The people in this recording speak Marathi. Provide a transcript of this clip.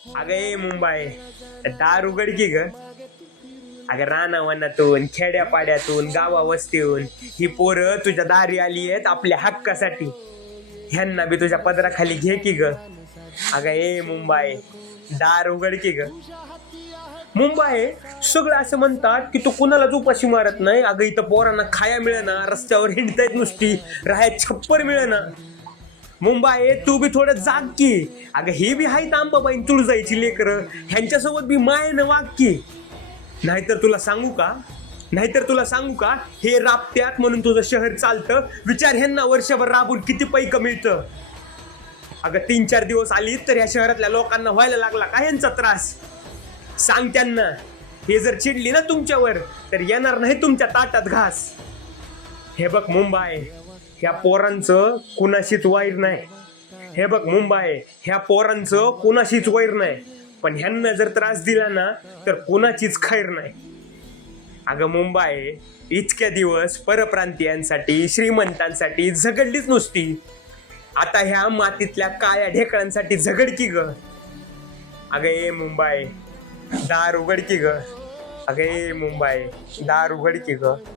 अगं ए मुंबई, दार उघड की ग. अगं रानावनातून खेड्यापाड्यातून गावा वस्तीहून ही पोरं तुझ्या दारी आली आहेत आपल्या हक्कासाठी. ह्यांना बी तुझ्या पदराखाली घे की ग. अगं ए मुंबई, दार उघड की ग. मुंबई, सगळं असं म्हणतात की तू कुणालाच उपाशी मारत नाही. अगं इथं पोरांना खाया मिळेना, रस्त्यावर हिंडतायत नुसती, राहाय छप्पर मिळेना. मुंबई, तू बी थोडं जाग की. अगं हे बी हायत आंबाबाई तुळजाईची लेकरं, ह्यांच्यासोबत बी मायेनं वाग की. नाहीतर तुला सांगू का हे राबत्यात म्हणून तुझं शहर चालतं. विचार ह्यांना वर्षभर राबून किती पैक मिळतं. अगं 3-4 दिवस आली तर या शहरातल्या लोकांना व्हायला लागला का ह्यांचा त्रास. सांग त्यांना, हे जर चिडली ना तुमच्यावर तर येणार नाही तुमच्या ताटात घास. हे बघ मुंबई, ह्या पोरांचं कुणाशीच वैर नाही. हे बघ मुंबई, ह्या पोरांचं कुणाशीच वैर नाही, पण ह्यांना जर त्रास दिला ना तर कुणाचीच खैर नाही. अगं मुंबई, इतक्या दिवस परप्रांतीयांसाठी श्रीमंतांसाठी झगडलीच नुसती. आता ह्या मातीतल्या काळ्या ढेकळांसाठी झगड की ग. अगं ए मुंबई, दार उघड की ग. अगं ए मुंबई, दार उघड की ग.